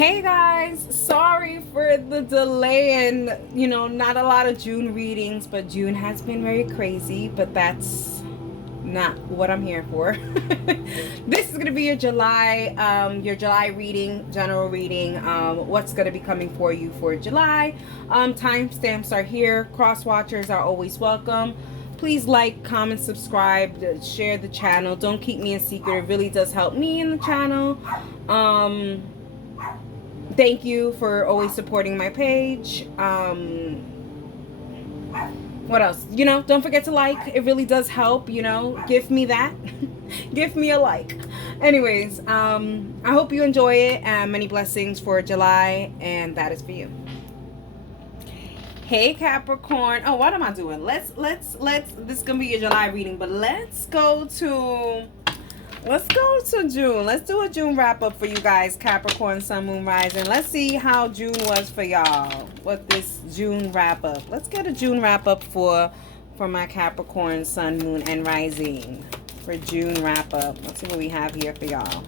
Hey guys, sorry for the delay and not a lot of June readings, but June has been very crazy, but that's not what I'm here for. This is gonna be your July reading, general reading, what's gonna be coming for you for July. Timestamps are here, cross watchers are always welcome. Please like, comment, subscribe, share the channel. Don't keep me a secret. It really does help me in the channel. Thank you for always supporting my page. What else? Don't forget to like. It really does help. Give me that. Give me a like. Anyways, I hope you enjoy it. Many blessings for July, and that is for you. Hey Capricorn. Oh, what am I doing? Let's this is gonna be your July reading, but let's go to June. Let's do a June wrap up for you guys, Capricorn, Sun, Moon, Rising. Let's see how June was for y'all. What this June wrap up. Let's get a June wrap up for my Capricorn, Sun, Moon, and Rising. For June wrap up. Let's see what we have here for y'all.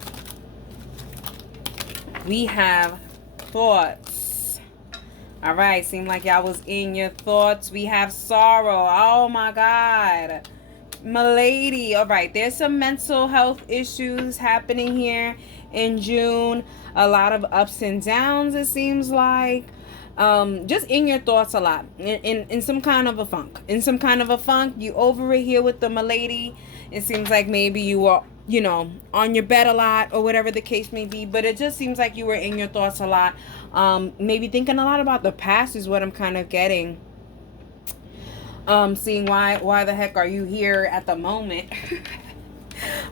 We have thoughts. All right, seemed like y'all was in your thoughts. We have sorrow. Oh my God. Milady. All right, there's some mental health issues happening here in June. A lot of ups and downs, it seems like. Just in your thoughts a lot. In some kind of a funk. You over it here with the milady. It seems like maybe you are, on your bed a lot or whatever the case may be. But it just seems like you were in your thoughts a lot. Maybe thinking a lot about the past is what I'm kind of getting. Seeing why the heck are you here at the moment?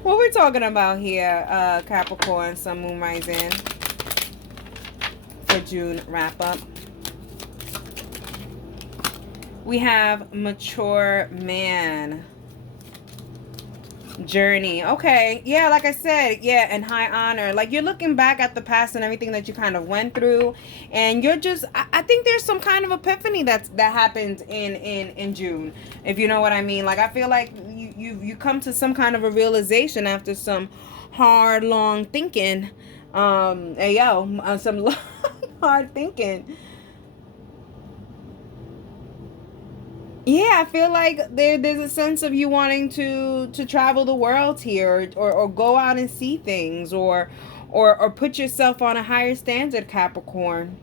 What we're talking about here, Capricorn, Sun, Moon, Rising, for June wrap up. We have mature man. Journey. Okay. Yeah, like I said, yeah, and high honor. Like you're looking back at the past and everything that you kind of went through, and you're just I think there's some kind of epiphany that happened in June. If you know what I mean. Like I feel like you come to some kind of a realization after some hard long thinking. Some long, hard thinking. Yeah, I feel like there's a sense of you wanting to travel the world here, or go out and see things, or put yourself on a higher standard, Capricorn.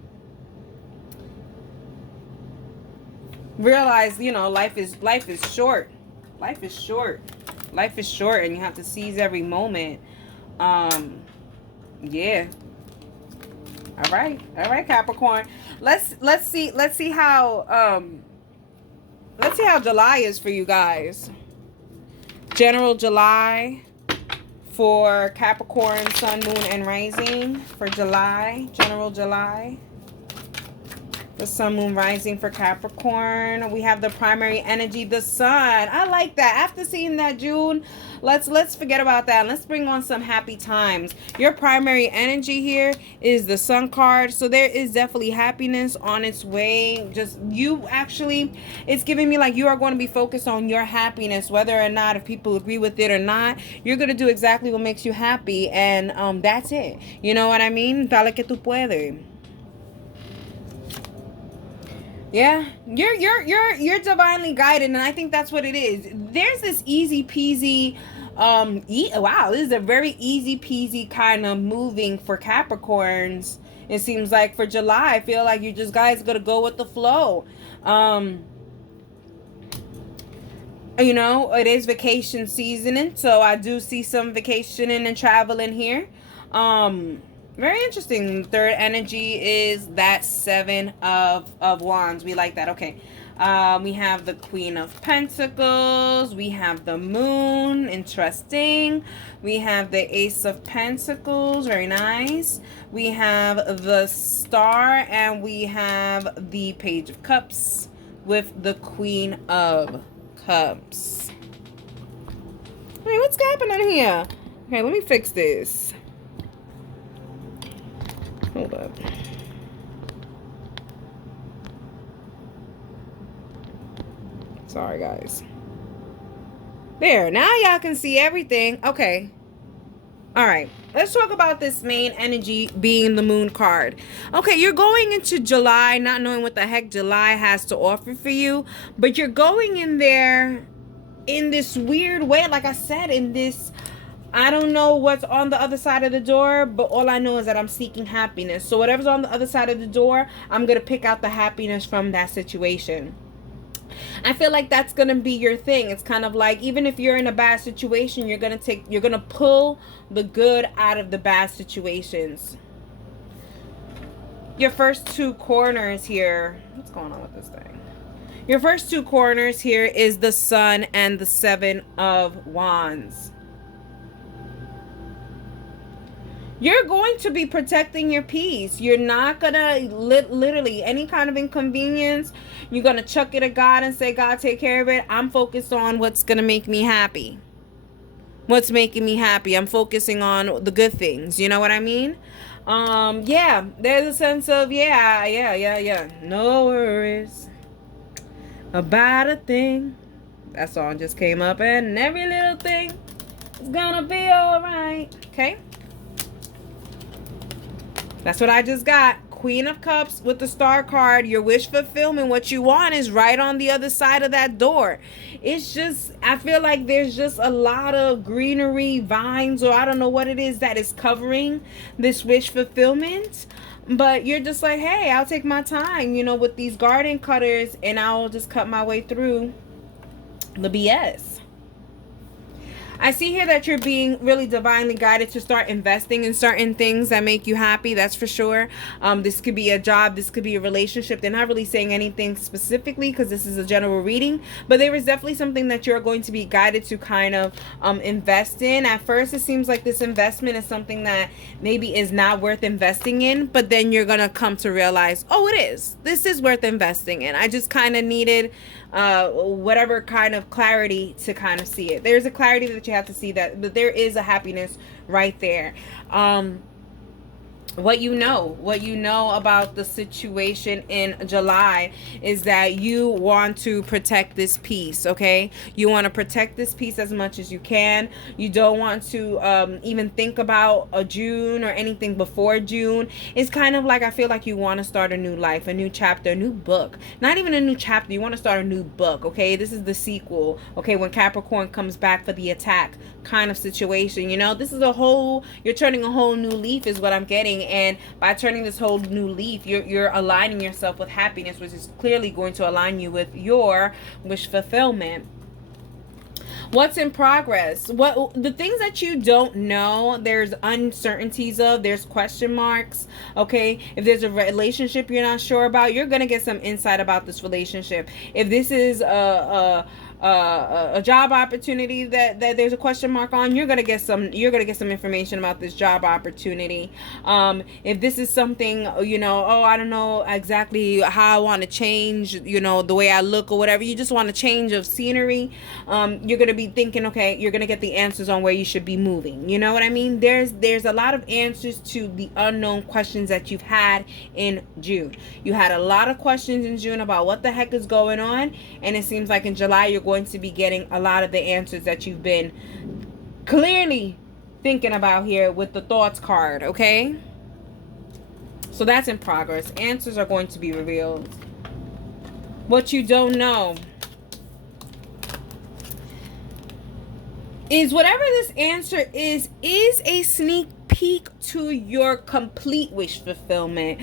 Realize, life is short. Life is short. Life is short, and you have to seize every moment. Yeah. All right, Capricorn. Let's see how July is for you guys. General July for Capricorn, Sun, Moon, and Rising. For July, general July. The Sun, Moon, Rising for Capricorn. We have the primary energy, the Sun. I like that. After seeing that June, let's forget about that. Let's bring on some happy times. Your primary energy here is the Sun card. So there is definitely happiness on its way. Just it's giving me like you are going to be focused on your happiness, whether or not, if people agree with it or not. You're going to do exactly what makes you happy, and that's it. You know what I mean? Dale que tú puedes. Yeah, you're divinely guided, and I think that's what it is. There's this easy peasy, wow, this is a very easy peasy kind of moving for Capricorns. It seems like for July, I feel like you just guys gonna go with the flow. It is vacation season, so I do see some vacationing and traveling here. Very interesting. Third energy is that Seven of Wands. We like that. Okay. We have the Queen of Pentacles. We have the Moon. Interesting. We have the Ace of Pentacles. Very nice. We have the Star. And we have the Page of Cups with the Queen of Cups. Hey, what's happening here? Okay, let me fix this. Hold up. Sorry, guys. There. Now y'all can see everything. Okay. All right, let's talk about this main energy being the moon card. Okay, you're going into July not knowing what the heck July has to offer for you, but you're going in there in this weird way, like I said, in this, I don't know what's on the other side of the door, but all I know is that I'm seeking happiness. So whatever's on the other side of the door, I'm going to pick out the happiness from that situation. I feel like that's going to be your thing. It's kind of like, even if you're in a bad situation, you're going to pull the good out of the bad situations. Your first two corners here. What's going on with this thing? Your first two corners here is the Sun and the Seven of Wands. You're going to be protecting your peace. You're not going to literally any kind of inconvenience. You're going to chuck it at God and say, God, take care of it. I'm focused on what's going to make me happy. What's making me happy. I'm focusing on the good things. You know what I mean? Yeah, there's a sense of, yeah. No worries about a thing. That song just came up, and every little thing is going to be all right. Okay? That's what I just got. Queen of Cups with the Star card. Your wish fulfillment, what you want, is right on the other side of that door. It's just, I feel like there's just a lot of greenery, vines, or I don't know what it is that is covering this wish fulfillment. But you're just like, hey, I'll take my time, you know, with these garden cutters, and I'll just cut my way through the BS. I see here that you're being really divinely guided to start investing in certain things that make you happy. That's for sure. This could be a job. This could be a relationship. They're not really saying anything specifically because this is a general reading. But there is definitely something that you're going to be guided to kind of invest in. At first, it seems like this investment is something that maybe is not worth investing in. But then you're going to come to realize, oh, it is. This is worth investing in. I just kind of needed whatever kind of clarity to kind of see it. There's a clarity that you have to see that there is a happiness right there. What you know about the situation in July is that you want to protect this peace, okay? You want to protect this peace as much as you can. You don't want to even think about a June or anything before June. It's kind of like, I feel like you want to start a new life, a new chapter, a new book. Not even a new chapter. You want to start a new book, okay? This is the sequel, okay? When Capricorn comes back for the attack kind of situation, you know? This is you're turning a whole new leaf is what I'm getting. And by turning this whole new leaf, you're aligning yourself with happiness, which is clearly going to align you with your wish fulfillment. What's in progress? What the things that you don't know, there's uncertainties of, there's question marks, okay? If there's a relationship you're not sure about, you're going to get some insight about this relationship. If this is a job opportunity that there's a question mark on, you're gonna get some information about this job opportunity. If this is something, you know, I don't know exactly how I want to change, you know, the way I look or whatever, you just want a change of scenery, you're gonna be thinking, okay, you're gonna get the answers on where you should be moving. You know what I mean? There's a lot of answers to the unknown questions that you've had in June. You had a lot of questions in June about what the heck is going on, and it seems like in July you're going to be getting a lot of the answers that you've been clearly thinking about here with the thoughts card, okay? So that's in progress. Answers are going to be revealed. What you don't know is whatever this answer is a sneak peek to your complete wish fulfillment.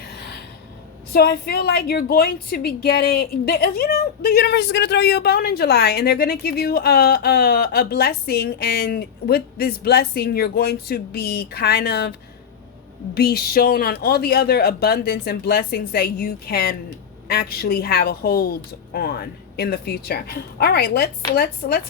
So I feel like you're going to be getting, the universe is going to throw you a bone in July, and they're going to give you a blessing. And with this blessing, you're going to be shown on all the other abundance and blessings that you can actually have a hold on in the future. All right, let's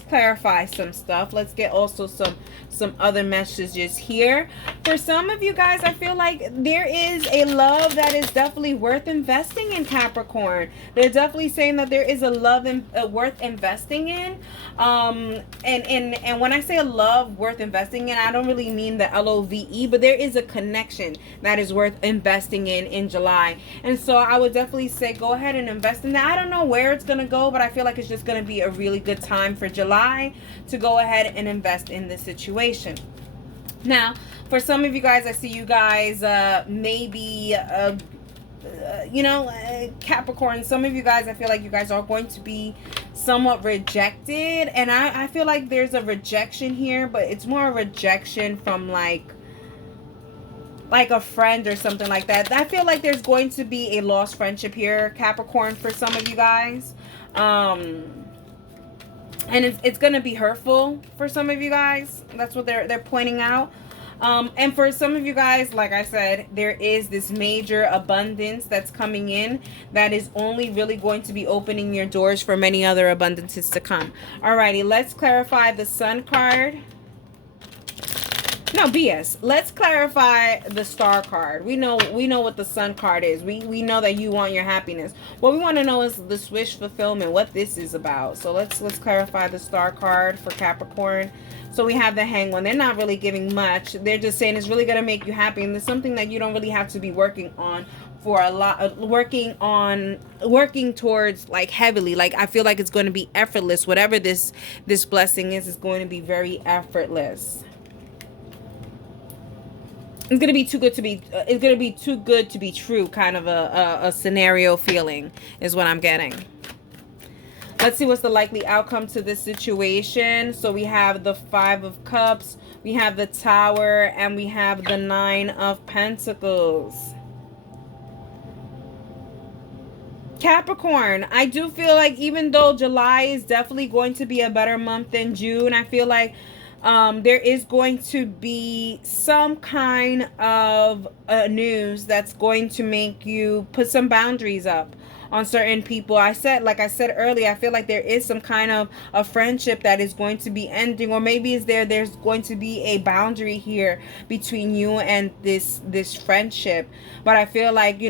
clarify some stuff. Let's get also some other messages here. For some of you guys, I feel like there is a love that is definitely worth investing in, Capricorn. They're definitely saying that there is a love worth investing in. And when I say a love worth investing in, I don't really mean the LOVE, but there is a connection that is worth investing in July. And so I would definitely say go ahead and invest in that. I don't know where it's going to go, but I feel like it's just going to be a really good time for July to go ahead and invest in this situation. Now, for some of you guys, I see you guys maybe, Capricorn, some of you guys, I feel like you guys are going to be somewhat rejected. And I feel like there's a rejection here, but it's more a rejection from like a friend or something like that. I feel like there's going to be a lost friendship here, Capricorn, for some of you guys. And it's going to be hurtful for some of you guys. That's what they're pointing out. And for some of you guys, like I said, there is this major abundance that's coming in that is only really going to be opening your doors for many other abundances to come. Alrighty, let's clarify the Sun card. No, BS. Let's clarify the Star card. We know what the Sun card is. We know that you want your happiness. What we want to know is the wish fulfillment, what this is about. So let's clarify the Star card for Capricorn. So we have the Hanged One. They're not really giving much. They're just saying it's really going to make you happy, and it's something that you don't really have to be working on for a lot, working towards like heavily. Like I feel like it's going to be effortless. Whatever this blessing is going to be very effortless. It's gonna be too good to be. It's gonna be too good to be true. Kind of a scenario feeling is what I'm getting. Let's see what's the likely outcome to this situation. So we have the 5 of Cups, we have the Tower, and we have the 9 of Pentacles. Capricorn, I do feel like even though July is definitely going to be a better month than June, I feel like there is going to be some kind of news that's going to make you put some boundaries up on certain people. Like I said earlier, I feel like there is some kind of a friendship that is going to be ending, or maybe there's going to be a boundary here between you and this friendship. But I feel like,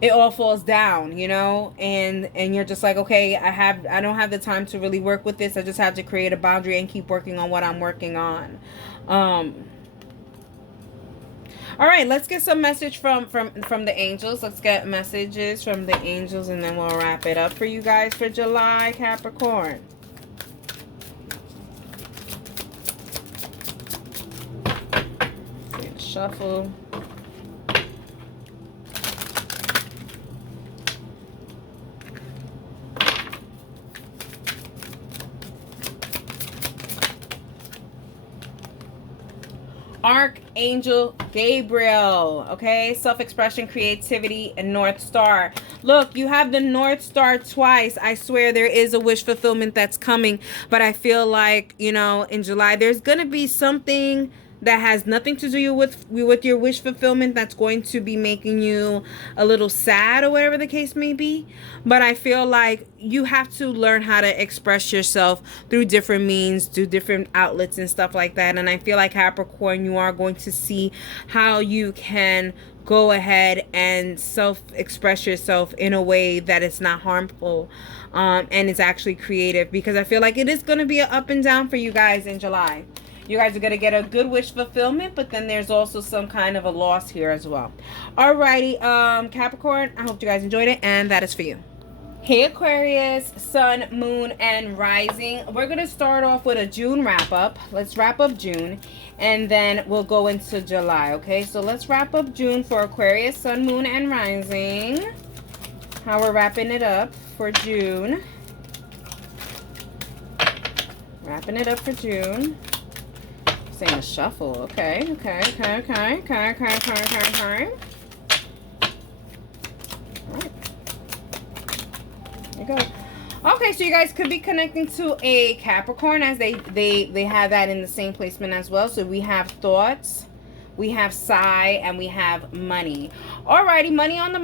it all falls down, and you're just like, okay, I don't have the time to really work with this. I just have to create a boundary and keep working on what I'm working on. All right, let's get some message from the angels. Let's get messages from the angels, and then we'll wrap it up for you guys for July, Capricorn. Shuffle. Archangel Gabriel, okay? Self-expression, creativity, and North Star. Look, you have the North Star twice. I swear there is a wish fulfillment that's coming, but I feel like, in July, there's going to be something that has nothing to do with your wish fulfillment that's going to be making you a little sad or whatever the case may be. But I feel like you have to learn how to express yourself through different means, through different outlets and stuff like that. And I feel like, Capricorn, you are going to see how you can go ahead and self-express yourself in a way that is not harmful, and is actually creative, because I feel like it is going to be an up and down for you guys in July. You guys are going to get a good wish fulfillment, but then there's also some kind of a loss here as well. Alrighty, Capricorn, I hope you guys enjoyed it, and that is for you. Hey Aquarius, Sun, Moon, and Rising. We're going to start off with a June wrap-up. Let's wrap up June, and then we'll go into July, okay? So let's wrap up June for Aquarius, Sun, Moon, and Rising. How we're wrapping it up for June. Wrapping it up for June. Saying a shuffle. Okay. All right. There you go. Okay, so you guys could be connecting to a Capricorn, as they have that in the same placement as well. So we have thoughts, we have sigh, and we have money. Alrighty, money on the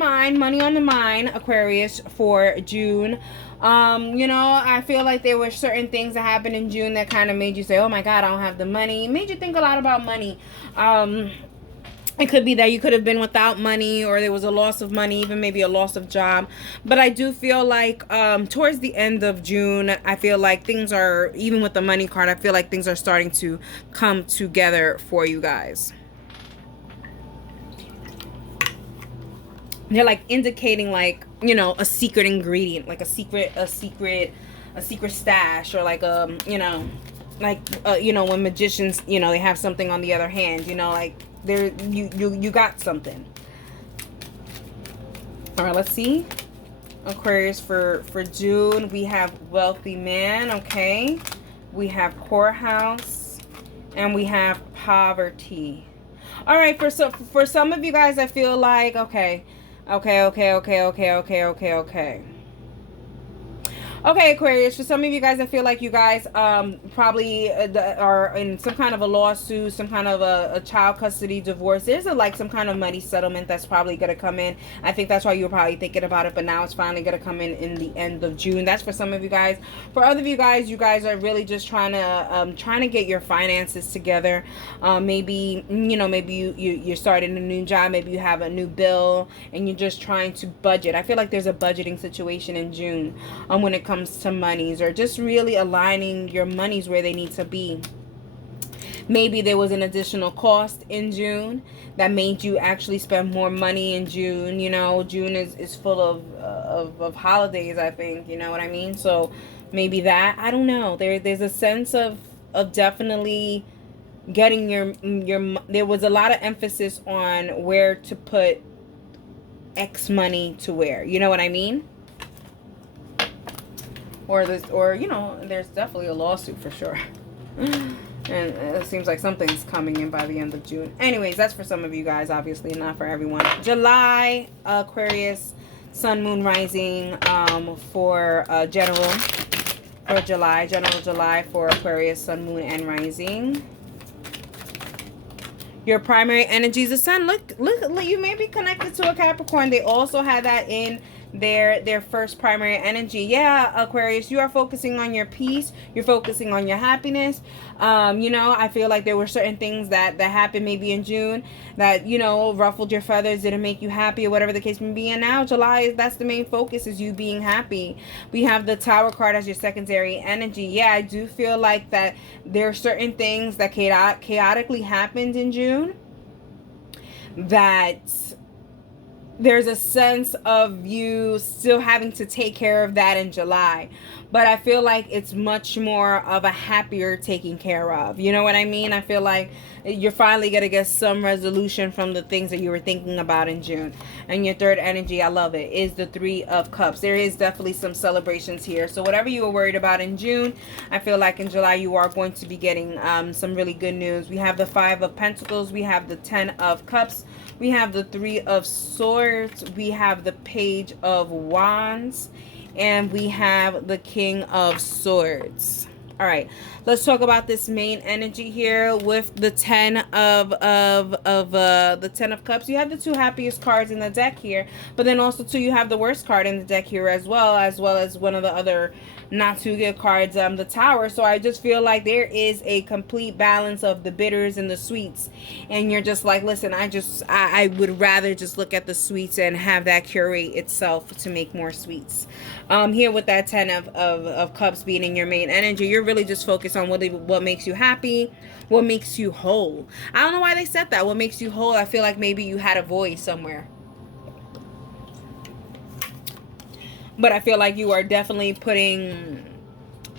mind, Aquarius, for June. I feel like there were certain things that happened in June that kind of made you say, oh my God, I don't have the money. It made you think a lot about money. It could be that you could have been without money, or there was a loss of money, even maybe a loss of job. But I do feel like towards the end of June, I feel like things are, even with the money card, I feel like things are starting to come together for you guys. They're like indicating, like, a secret ingredient, like a secret stash, or like like you know, when magicians, you know, they have something on the other hand, you know, like there you got something. All right, let's see. Aquarius for June, we have wealthy man, okay? We have poorhouse, and we have poverty. All right, for some of you guys, I feel like okay. Okay, Aquarius, for some of you guys, I feel like you guys probably are in some kind of a lawsuit, some kind of a child custody divorce. There's like some kind of money settlement that's probably going to come in. I think that's why you were probably thinking about it, but now it's finally going to come in the end of June. That's for some of you guys. For other of you guys are really just trying to get your finances together. Maybe, you know, maybe you're starting a new job, maybe you have a new bill, and you're just trying to budget. I feel like there's a budgeting situation in June when it comes to monies, or just really aligning your monies where they need to be. Maybe there was an additional cost in June that made you actually spend more money in June. You know, June is full of holidays, I think, you know what I mean? So maybe that, I don't know, there's a sense of definitely getting your there was a lot of emphasis on where to put X money to where, you know what I mean? Or you know, there's definitely a lawsuit for sure. And it seems like something's coming in by the end of June. Anyways, that's for some of you guys, obviously not for everyone. July, Aquarius, Sun, Moon, Rising, for general July for Aquarius, Sun, Moon, and Rising. Your primary energy is the Sun. Look, you may be connected to a Capricorn. They also had that in their first primary energy. Yeah, Aquarius, you are focusing on your peace, you're focusing on your happiness. You know, I feel like there were certain things that happened maybe in June that, you know, ruffled your feathers, didn't make you happy, or whatever the case may be. And now July, that's the main focus, is you being happy. We have the Tower card as your secondary energy. Yeah, I do feel like that there are certain things that chaotically happened in June, that there's a sense of you still having to take care of that in July. But I feel like it's much more of a happier taking care of. You know what I mean? I feel like you're finally going to get some resolution from the things that you were thinking about in June. And your third energy, I love it, is the Three of Cups. There is definitely some celebrations here. So whatever you were worried about in June, I feel like in July you are going to be getting some really good news. We have the Five of Pentacles. We have the Ten of Cups. We have the Three of Swords. We have the Page of Wands. And we have the King of Swords. All right, let's talk about this main energy here with the Ten of Cups. You have the two happiest cards in the deck here, but then also too you have the worst card in the deck here as well as one of the other not too good cards, the Tower. So I just feel like there is a complete balance of the bitters and the sweets, and you're just like, listen, I would rather just look at the sweets and have that curate itself to make more sweets. Here with that Ten of Cups being in your main energy, you're really just focused on what makes you happy, what makes you whole. I don't know why they said that. What makes you whole? I feel like maybe you had a void somewhere. But I feel like you are definitely putting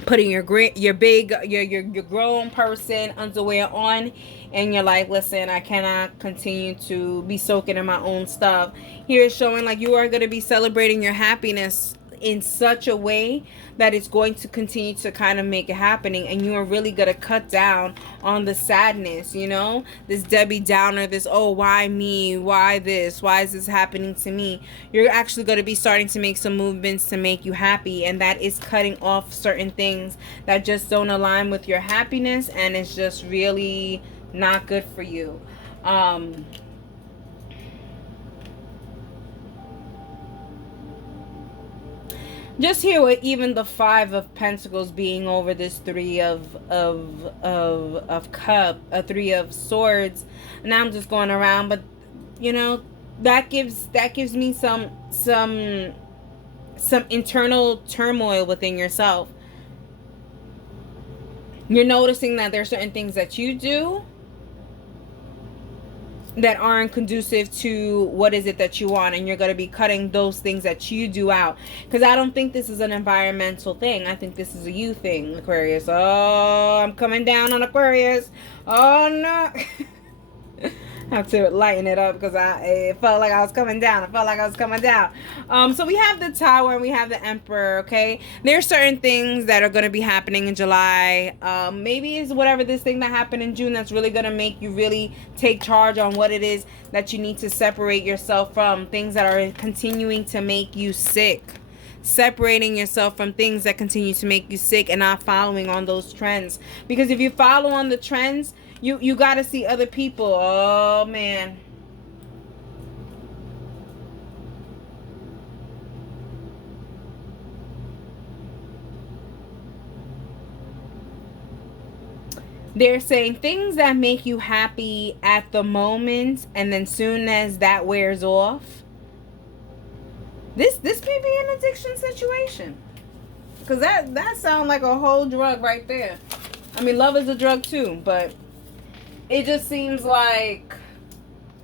your grown person underwear on, and you're like, listen, I cannot continue to be soaking in my own stuff. Here it's showing like you are going to be celebrating your happiness in such a way that it's going to continue to kind of make it happening, and you are really going to cut down on the sadness, you know, this Debbie Downer, this, oh, why me, why this, why is this happening to me? You're actually going to be starting to make some movements to make you happy, and that is cutting off certain things that just don't align with your happiness, and it's just really not good for you. Just here with even the Five of Pentacles being over this Three of Three of Swords. Now I'm just going around, but you know, that gives me some internal turmoil within yourself. You're noticing that there's certain things that you do that aren't conducive to what is it that you want, and you're going to be cutting those things that you do out, because I don't think this is an environmental thing. I think this is a you thing, Aquarius. Oh, I'm coming down on Aquarius. Oh no. I have to lighten it up because it felt like I was coming down. So we have the Tower and we have the Emperor, okay? There's certain things that are going to be happening in July. Maybe it's whatever this thing that happened in June that's really going to make you really take charge on what it is that you need to separate yourself from. Things that are continuing to make you sick. Separating yourself from things that continue to make you sick and not following on those trends. Because if you follow on the trends, you got to see other people. Oh, man. They're saying things that make you happy at the moment, and then soon as that wears off. This may be an addiction situation. Because that sounds like a whole drug right there. I mean, love is a drug too, but it just seems like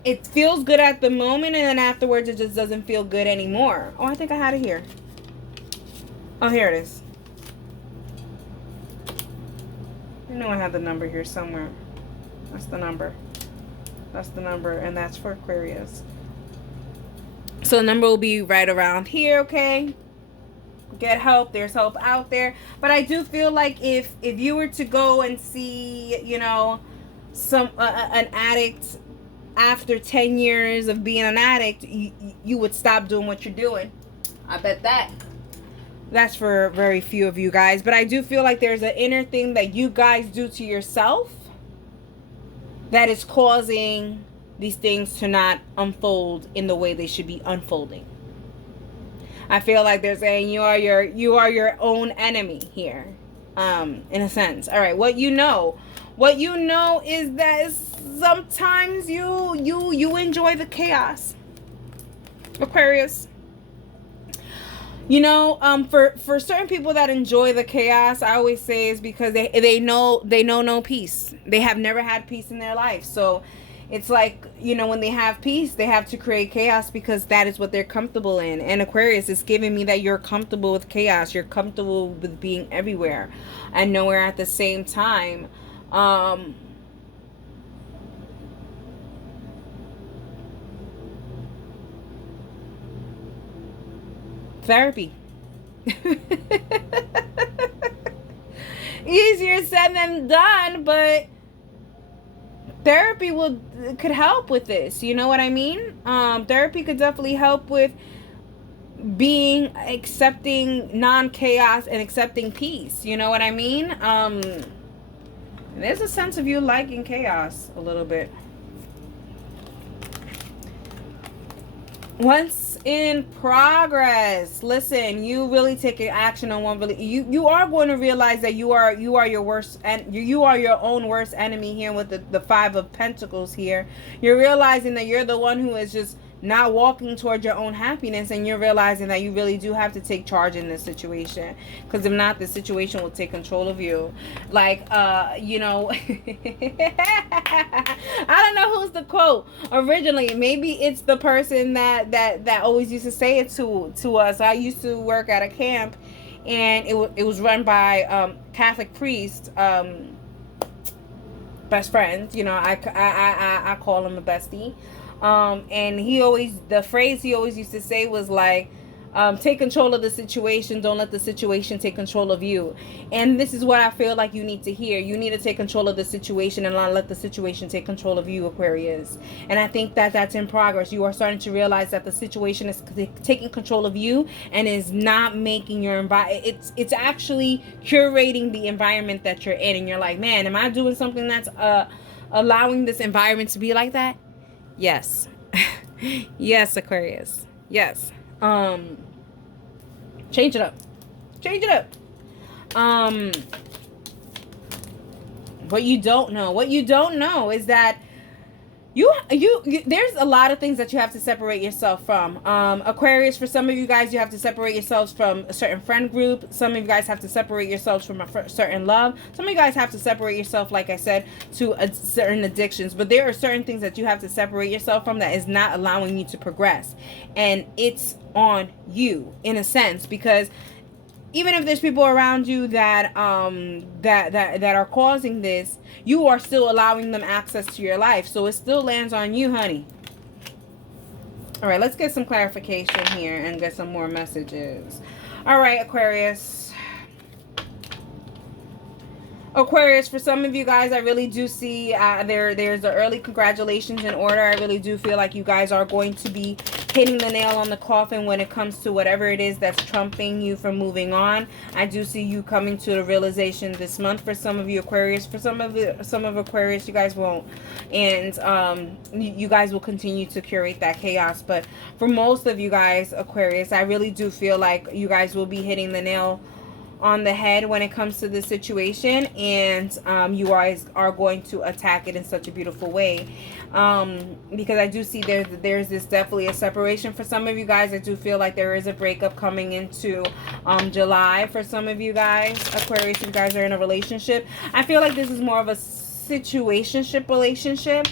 it feels good at the moment, and then afterwards it just doesn't feel good anymore. Oh, I think I had it here. Oh, here it is. I know I had the number here somewhere. That's the number. That's the number, and that's for Aquarius. So the number will be right around here, okay? Get help. There's help out there. But I do feel like if you were to go and see, you know, an addict after 10 years of being an addict, you would stop doing what you're doing. I bet that's for very few of you guys. But I do feel like there's an inner thing that you guys do to yourself that is causing these things to not unfold in the way they should be unfolding. I feel like they're saying you are your own enemy here, in a sense. All right, what you know is that sometimes you enjoy the chaos, Aquarius. You know, for certain people that enjoy the chaos, I always say is because they know no peace. They have never had peace in their life. So it's like, you know, when they have peace, they have to create chaos because that is what they're comfortable in. And Aquarius is giving me that you're comfortable with chaos. You're comfortable with being everywhere and nowhere at the same time. Therapy. Easier said than done, but therapy could help with this. You know what I mean? Therapy could definitely help with accepting non-chaos and accepting peace. You know what I mean? There's a sense of you liking chaos a little bit. Once in progress. Listen, you really taking action on one. Really, you are going to realize that you are your worst, and you are your own worst enemy here with the Five of Pentacles here. You're realizing that you're the one who is just not walking towards your own happiness, and you're realizing that you really do have to take charge in this situation, because if not, the situation will take control of you. Like, you know, I don't know who's the quote originally. Maybe it's the person that always used to say it to us. I used to work at a camp, and it was run by Catholic priest, best friends. You know, I call him a bestie. And the phrase he always used to say was like, take control of the situation. Don't let the situation take control of you. And this is what I feel like you need to hear. You need to take control of the situation and not let the situation take control of you, Aquarius. And I think that that's in progress. You are starting to realize that the situation is taking control of you and is not making your environment. It's actually curating the environment that you're in. And you're like, man, am I doing something that's allowing this environment to be like that? Yes. Yes, Aquarius. Yes. Change it up. What you don't know is that There's a lot of things that you have to separate yourself from. Aquarius, for some of you guys, you have to separate yourselves from a certain friend group. Some of you guys have to separate yourselves from a certain love. Some of you guys have to separate yourself, like I said, to certain addictions. But there are certain things that you have to separate yourself from that is not allowing you to progress. And it's on you, in a sense, because even if there's people around you that that are causing this, you are still allowing them access to your life. So it still lands on you, honey. All right, let's get some clarification here and get some more messages. All right, Aquarius. Aquarius, for some of you guys, I really do see there's the early congratulations in order. I really do feel like you guys are going to be hitting the nail on the coffin when it comes to whatever it is that's trumping you from moving on. I do see you coming to the realization this month. For some of you Aquarius, for some of Aquarius, you guys won't, and you guys will continue to curate that chaos. But for most of you guys Aquarius, I really do feel like you guys will be hitting the nail on the head when it comes to this situation, and you guys are going to attack it in such a beautiful way, because I do see there's this definitely a separation for some of you guys. I do feel like there is a breakup coming into July for some of you guys Aquarius. If you guys are in a relationship, I feel like this is more of a situationship relationship,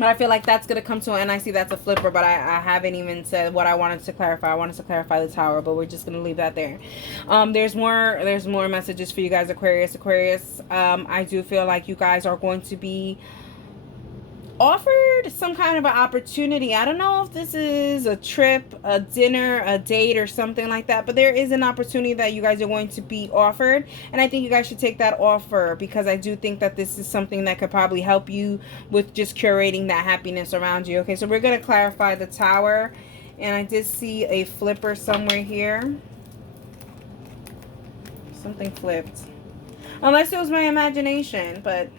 but I feel like that's going to come to an end. I see that's a flipper, but I haven't even said what I wanted to clarify. I wanted to clarify the Tower, but we're just going to leave that there. There's more messages for you guys, Aquarius. Aquarius, I do feel like you guys are going to be offered some kind of an opportunity. I don't know if this is a trip, a dinner, a date, or something like that, but there is an opportunity that you guys are going to be offered, and I think you guys should take that offer, because I do think that this is something that could probably help you with just curating that happiness around you. Okay, so we're going to clarify the Tower, and I did see a flipper somewhere here. Something flipped, unless it was my imagination, but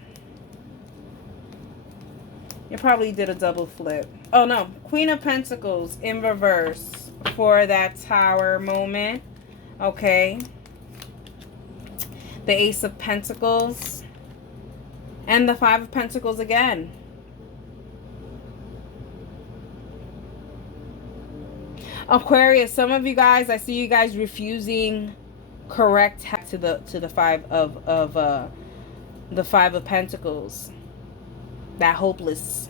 you probably did a double flip. Oh no, Queen of Pentacles in reverse for that Tower moment. Okay. The Ace of Pentacles. And the Five of Pentacles again. Aquarius, some of you guys, I see you guys refusing correct to the Five of Pentacles. That hopeless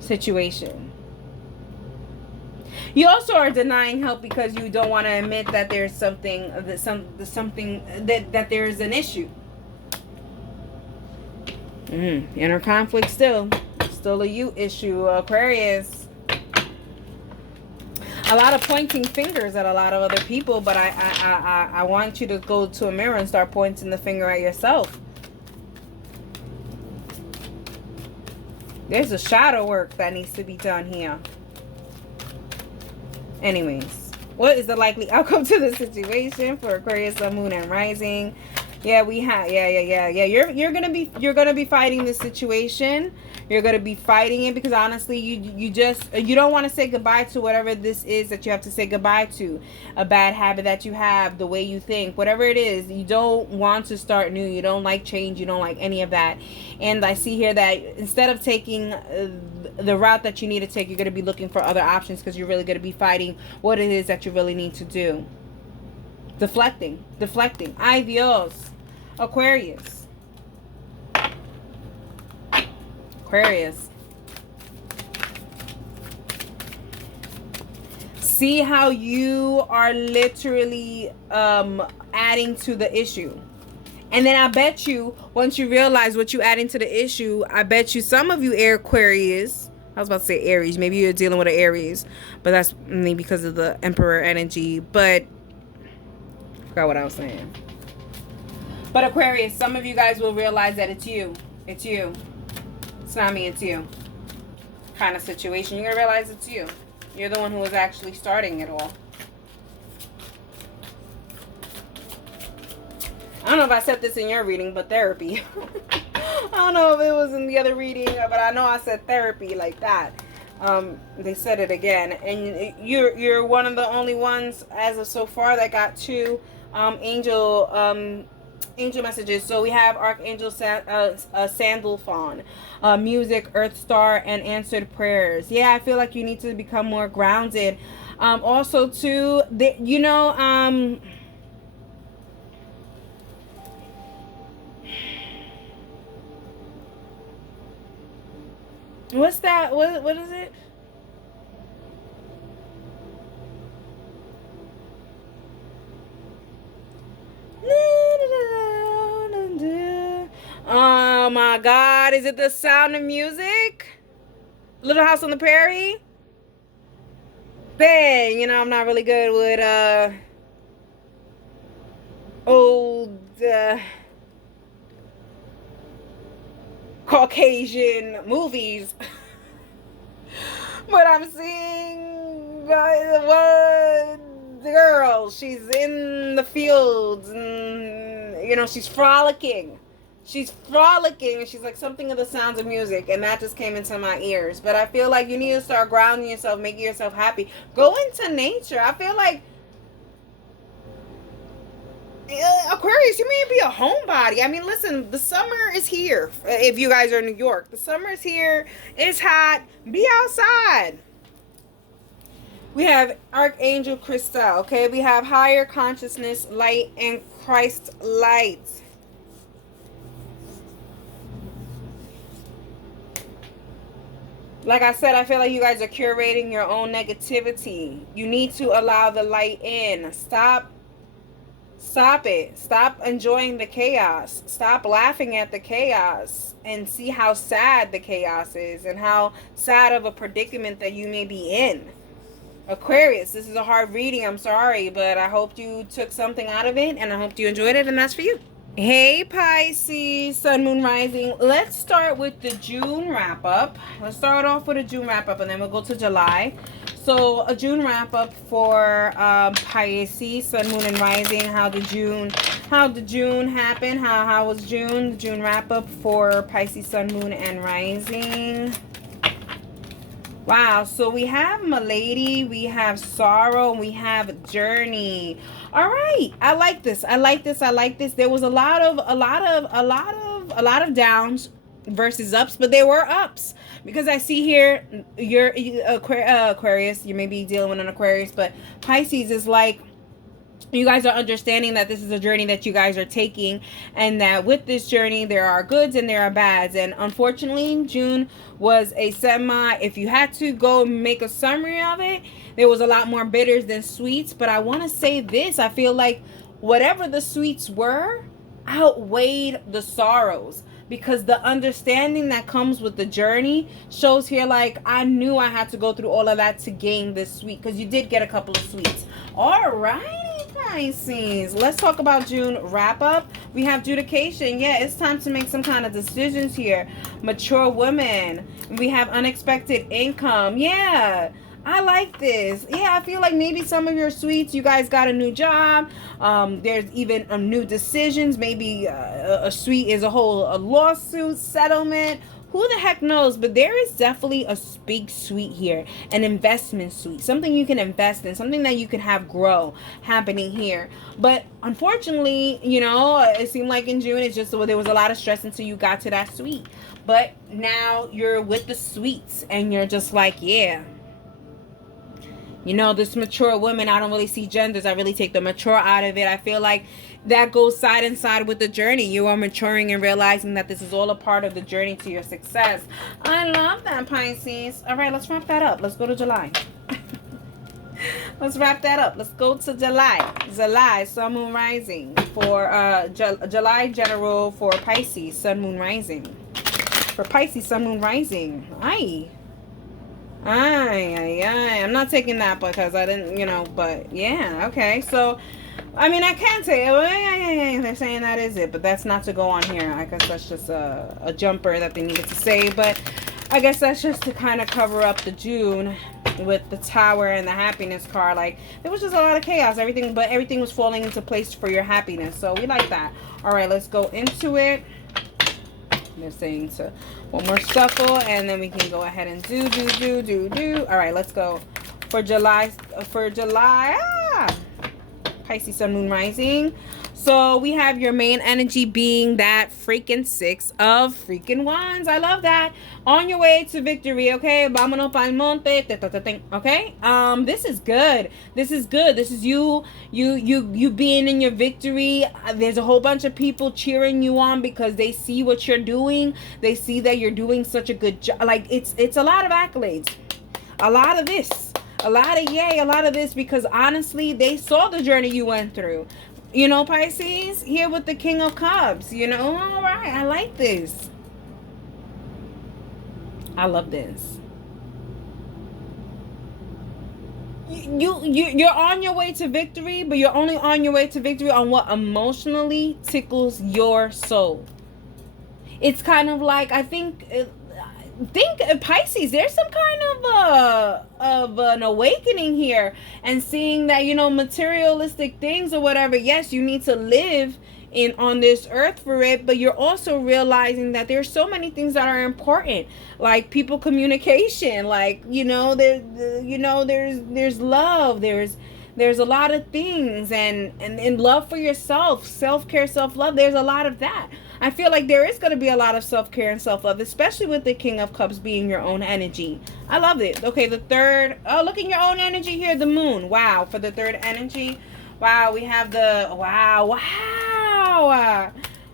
situation. You also are denying help because you don't want to admit that there's something that there's an issue. Inner conflict still a you issue, Aquarius. A lot of pointing fingers at a lot of other people, but I want you to go to a mirror and start pointing the finger at yourself. There's a shadow work that needs to be done here. Anyways, what is the likely outcome to the situation for Aquarius, Sun, Moon, and Rising? Yeah, we have. Yeah. You're gonna be fighting this situation. You're gonna be fighting it because honestly, you don't want to say goodbye to whatever this is that you have to say goodbye to. A bad habit that you have, the way you think, whatever it is, you don't want to start new. You don't like change. You don't like any of that. And I see here that instead of taking the route that you need to take, you're gonna be looking for other options because you're really gonna be fighting what it is that you really need to do. Deflecting. Ay Dios. Aquarius. See how you are literally adding to the issue. And then I bet you, once you realize what you adding to the issue, I bet you some of you Aquarius, I was about to say Aries, maybe you're dealing with an Aries, but that's maybe because of the Emperor energy, but I forgot what I was saying. But Aquarius, some of you guys will realize that it's you. It's you. It's not me, it's you. Kind of situation. You're going to realize it's you. You're the one who was actually starting it all. I don't know if I said this in your reading, but therapy. I don't know if it was in the other reading, but I know I said therapy like that. They said it again. And you're one of the only ones as of so far that got two angel angel messages. So we have Archangel Sandalphon, music, Earth Star, and answered prayers. Yeah, I feel like you need to become more grounded. Also, too, you know, what's that? What is it? Oh my God, is it The Sound of Music? Little House on the Prairie? Dang, you know, I'm not really good with old Caucasian movies. But I'm seeing one girl. She's in the fields, and you know, she's frolicking. She's frolicking, and she's like something of The Sounds of Music, and that just came into my ears. But I feel like you need to start grounding yourself, making yourself happy. Go into nature. I feel like Aquarius, you may be a homebody. I mean, listen, the summer is here. If you guys are in New York, the summer is here. It's hot. Be outside. We have Archangel Crystal. Okay, we have higher consciousness, light, and Christ light. Like I said, I feel like you guys are curating your own negativity. You need to allow the light in. Stop it. Stop enjoying the chaos. Stop laughing at the chaos and see how sad the chaos is and how sad of a predicament that you may be in. Aquarius, this is a hard reading. I'm sorry, but I hope you took something out of it, and I hope you enjoyed it, and that's for you. Hey Pisces, Sun, Moon, Rising. Let's start with the June wrap up. Let's start off with a June wrap up, and then we'll go to July. So a June wrap up for Pisces, Sun, Moon, and Rising. How did June happen? How was June? The June wrap up for Pisces, Sun, Moon, and Rising. Wow, so we have Milady, we have Sorrow, and we have Journey. All right, I like this. I like this. I like this. There was a lot of downs versus ups, but there were ups because I see here you're Aquarius. You may be dealing with an Aquarius, but Pisces is like, you guys are understanding that this is a journey that you guys are taking, and that with this journey there are goods and there are bads. And unfortunately, June was a semi, if you had to go make a summary of it, there was a lot more bitters than sweets. But I want to say this, I feel like whatever the sweets were outweighed the sorrows, because the understanding that comes with the journey shows here, like, I knew I had to go through all of that to gain this sweet, because you did get a couple of sweets. All right, Pisces, let's talk about June wrap up. We have judication. Yeah, it's time to make some kind of decisions here. Mature women. We have unexpected income. Yeah, I like this. Yeah, I feel like maybe some of your sweets, you guys got a new job. There's even new decisions. Maybe a sweet is a lawsuit settlement. Who the heck knows? But there is definitely a big sweet here, an investment sweet, something you can invest in, something that you can have grow happening here. But unfortunately, you know, it seemed like in June it's just there was a lot of stress until you got to that sweet. But now you're with the sweets and you're just like, yeah. You know, this mature woman, I don't really see genders. I really take the mature out of it. I feel like that goes side and side with the journey. You are maturing and realizing that this is all a part of the journey to your success. I love that, Pisces. All right, let's wrap that up. Let's go to July. Let's wrap that up. Let's go to July. July, Sun, Moon, Rising. For July general for Pisces, Sun, Moon, Rising. For Pisces, Sun, Moon, Rising. Aye. I'm not taking that because I didn't, you know, but yeah, okay. So, I mean, I can say, they're saying that is it, but that's not to go on here. I guess that's just a jumper that they needed to say, but I guess that's just to kind of cover up the June with the Tower and the happiness card. Like, there was just a lot of chaos, but everything was falling into place for your happiness. So we like that. All right, let's go into it. They're saying to one more shuffle, and then we can go ahead and do. All right, let's go for July. Pisces sun, moon, rising. So we have your main energy being that freaking 6 of freaking wands. I love that. On your way to victory, okay? Vámonos pa'l monte. Okay? This is good. This is good. This is you being in your victory. There's a whole bunch of people cheering you on because they see what you're doing. They see that you're doing such a good job. Like, it's a lot of accolades. A lot of this. A lot of yay, a lot of this, because honestly, they saw the journey you went through. You know, Pisces, here with the King of Cups, you know, all right, I like this. I love this. You're on your way to victory, but you're only on your way to victory on what emotionally tickles your soul. It's kind of like, I think Pisces, there's some kind of an awakening here, and seeing that, you know, materialistic things or whatever, yes, you need to live on this earth for it, but you're also realizing that there's so many things that are important, like people communication, like, you know, there's love, there's a lot of things, and love for yourself, self-care, self-love. There's a lot of that. I feel like there is going to be a lot of self-care and self-love, especially with the King of Cups being your own energy. I love it. Okay, the third. Oh, look at your own energy here. The moon. Wow. For the third energy. Wow. We have the.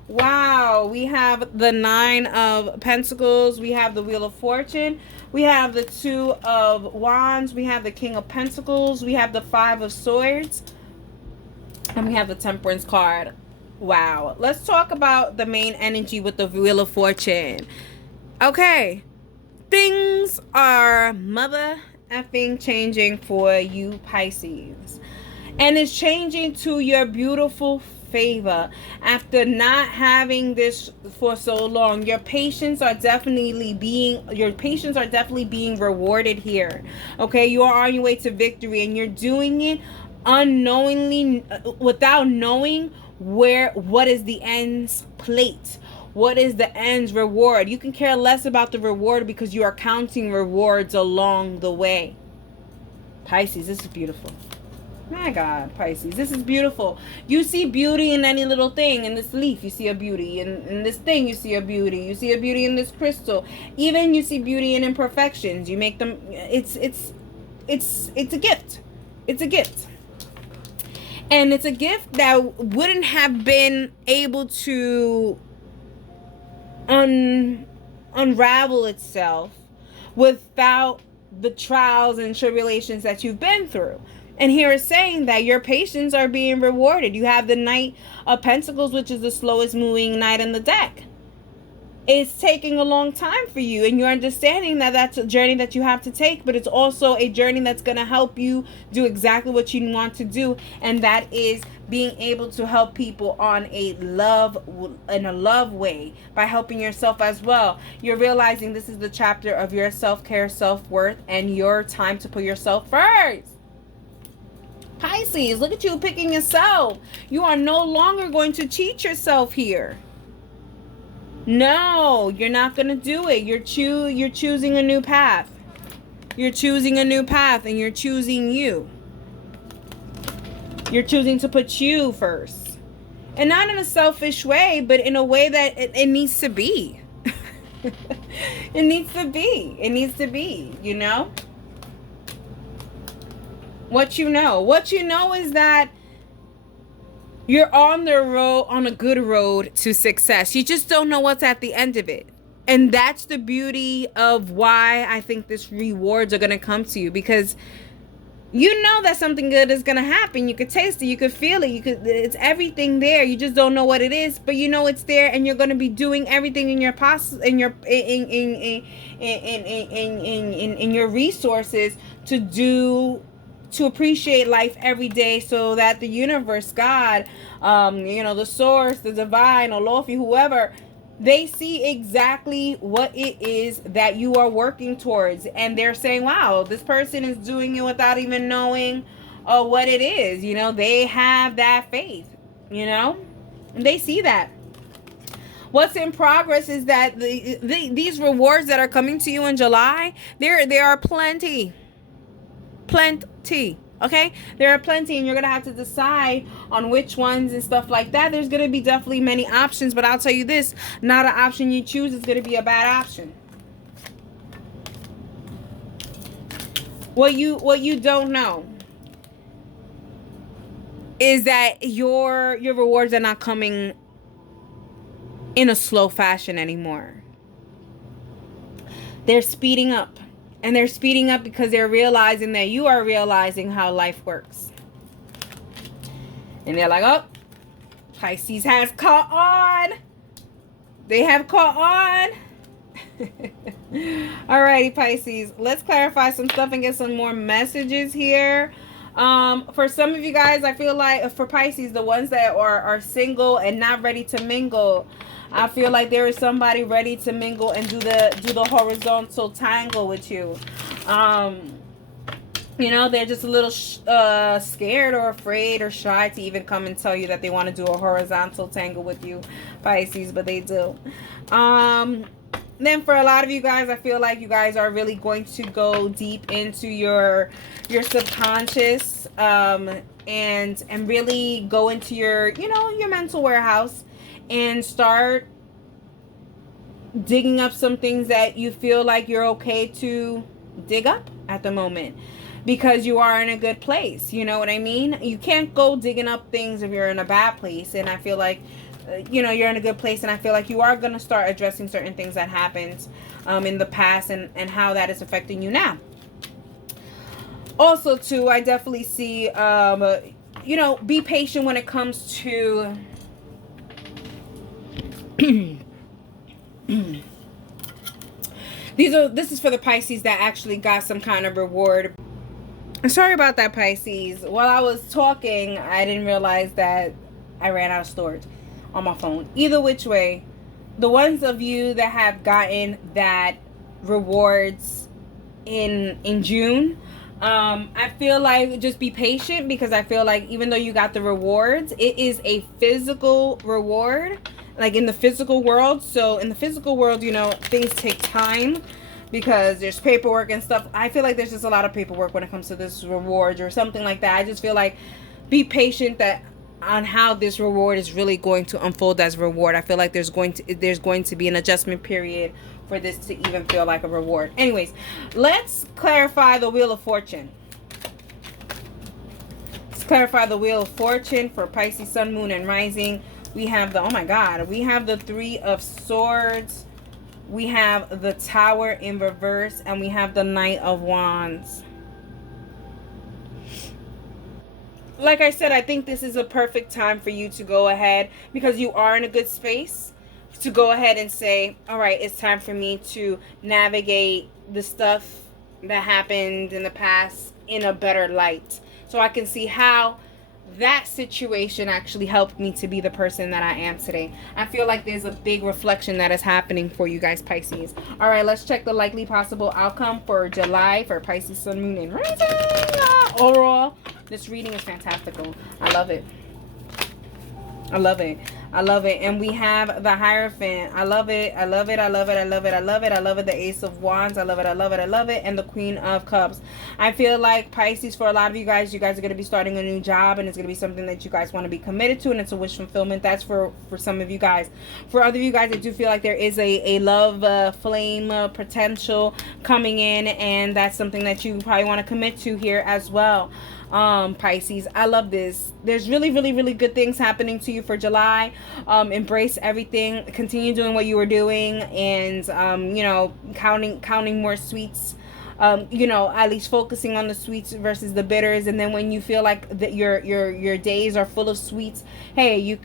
Wow. We have the 9 of Pentacles. We have the Wheel of Fortune. We have the 2 of Wands. We have the King of Pentacles. We have the 5 of Swords. And we have the Temperance card. Wow. Let's talk about the main energy with the Wheel of Fortune. Okay. Things are mother effing changing for you, Pisces. And it's changing to your beautiful favor. After not having this for so long, your patience are definitely being rewarded here. Okay? You are on your way to victory, and you're doing it unknowingly, without knowing what is the end's plate, what is the end's reward. You can care less about the reward because you are counting rewards along the way. Pisces, this is beautiful. My God, Pisces, this is beautiful. You see beauty in any little thing. In this leaf, you see a beauty. In this thing, you see a beauty. You see a beauty in this crystal. Even you see beauty in imperfections. You make them. It's a gift. It's a gift. And it's a gift that wouldn't have been able to unravel itself without the trials and tribulations that you've been through. And here it's saying that your patience are being rewarded. You have the Knight of Pentacles, which is the slowest moving knight in the deck. It's taking a long time for you, and you're understanding that that's a journey that you have to take, but it's also a journey that's going to help you do exactly what you want to do, and that is being able to help people in a love way by helping yourself as well. You're realizing this is the chapter of your self-care, self-worth, and your time to put yourself first. Pisces, look at you picking yourself. You are no longer going to cheat yourself here. No, you're not going to do it. You're choosing a new path. You're choosing a new path, and you're choosing you. You're choosing to put you first. And not in a selfish way, but in a way that it needs to be. It needs to be. It needs to be, you know? What you know is that you're on a good road to success. You just don't know what's at the end of it. And that's the beauty of why I think this rewards are going to come to you, because you know that something good is going to happen. You could taste it, you could feel it, it's everything there. You just don't know what it is, but you know it's there, and you're going to be doing everything in your in your resources to appreciate life every day, so that the universe, God, the source, the divine, Olofi, whoever, they see exactly what it is that you are working towards. And they're saying, wow, this person is doing it without even knowing what it is. You know, they have that faith, you know, and they see that. What's in progress is that these rewards that are coming to you in July, there are plenty. Okay, there are plenty, and you're gonna have to decide on which ones and stuff like that. There's gonna be definitely many options, but I'll tell you this, not an option you choose is gonna be a bad option. What you don't know is that your rewards are not coming in a slow fashion anymore. They're speeding up. And they're speeding up because they're realizing that you are realizing how life works. And they're like, oh, Pisces has caught on. They have caught on. Alrighty, Pisces. Let's clarify some stuff and get some more messages here. For some of you guys, I feel like for Pisces, the ones that are single and not ready to mingle, I feel like there is somebody ready to mingle and do the horizontal tangle with you. You know, they're just a little scared or afraid or shy to even come and tell you that they want to do a horizontal tangle with you, Pisces, but they do. Then for a lot of you guys, I feel like you guys are really going to go deep into your subconscious, and really go into your, you know, your mental warehouse and start digging up some things that you feel like you're okay to dig up at the moment, because you are in a good place. You know what I mean? You can't go digging up things if you're in a bad place. And I feel like, you know, you're in a good place, and I feel like you are going to start addressing certain things that happened in the past, and how that is affecting you now. Also, too, I definitely see, you know, be patient when it comes to this is for the Pisces that actually got some kind of reward. Sorry about that, Pisces. While I was talking, I didn't realize that I ran out of storage on my phone. Either which way, the ones of you that have gotten that rewards in June, I feel like just be patient, because I feel like even though you got the rewards, it is a physical reward, like in the physical world. So in the physical world, you know, things take time because there's paperwork and stuff. I feel like there's just a lot of paperwork when it comes to this reward or something like that. I just feel like be patient that on how this reward is really going to unfold as a reward. I feel like there's going to be an adjustment period for this to even feel like a reward. Anyways, let's clarify the Wheel of Fortune. Let's clarify the Wheel of Fortune for Pisces, Sun, Moon, and Rising. We have the, oh my God, we have the Three of Swords. We have the Tower in reverse, and we have the Knight of Wands. Like I said, I think this is a perfect time for you to go ahead, because you are in a good space, to go ahead and say, all right, it's time for me to navigate the stuff that happened in the past in a better light, so I can see how that situation actually helped me to be the person that I am today. I feel like there's a big reflection that is happening for you guys, Pisces. All right, let's check the likely possible outcome for July for Pisces, Sun, Moon, and Rising. Overall, this reading is fantastical. I love it. I love it. I love it. And we have the Hierophant. I love it. I love it. I love it. I love it. I love it. I love it. The Ace of Wands. I love it. I love it. I love it. And the Queen of Cups. I feel like Pisces, for a lot of you guys are going to be starting a new job, and it's going to be something that you guys want to be committed to, and it's a wish fulfillment. That's for some of you guys. For other of you guys, I do feel like there is a love flame potential coming in, and that's something that you probably want to commit to here as well. Pisces, I love this. There's really, really, really good things happening to you for July. Embrace everything. Continue doing what you were doing, and you know, counting more sweets. You know, at least focusing on the sweets versus the bitters. And then when you feel like that your days are full of sweets, hey, you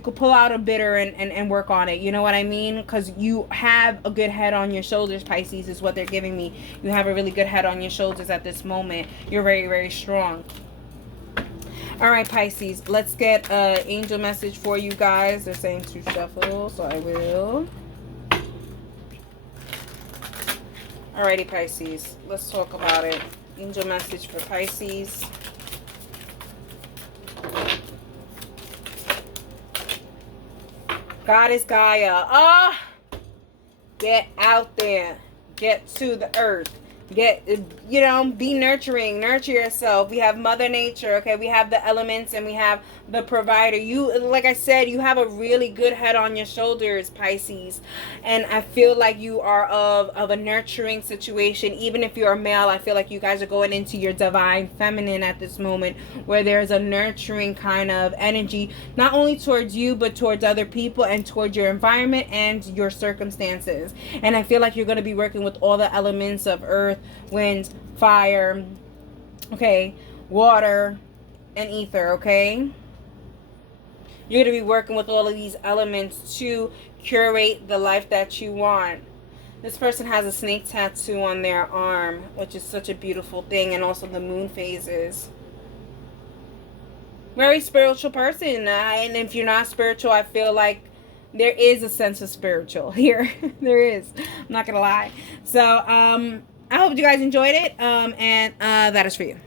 could pull out a bitter and work on it. You know what I mean? Because you have a good head on your shoulders, Pisces, is what they're giving me. You have a really good head on your shoulders at this moment. You're very, very strong. All right, Pisces, let's get an angel message for you guys. They're saying to shuffle, so I will. Alrighty, Pisces, let's talk about it. Angel message for Pisces. Goddess Gaia. Get out there. Get to the earth. Get, you know, be nurturing, nurture yourself. We have Mother Nature, okay? We have the elements and we have the provider. You, like I said, you have a really good head on your shoulders, Pisces. And I feel like you are of a nurturing situation. Even if you're a male, I feel like you guys are going into your divine feminine at this moment, where there's a nurturing kind of energy, not only towards you, but towards other people and towards your environment and your circumstances. And I feel like you're going to be working with all the elements of earth, wind, fire, okay, water, and ether, okay? You're going to be working with all of these elements to curate the life that you want. This person has a snake tattoo on their arm, which is such a beautiful thing, and also the moon phases. Very spiritual person, and if you're not spiritual, I feel like there is a sense of spiritual here. There is. I'm not going to lie. So, I hope you guys enjoyed it, and that is for you.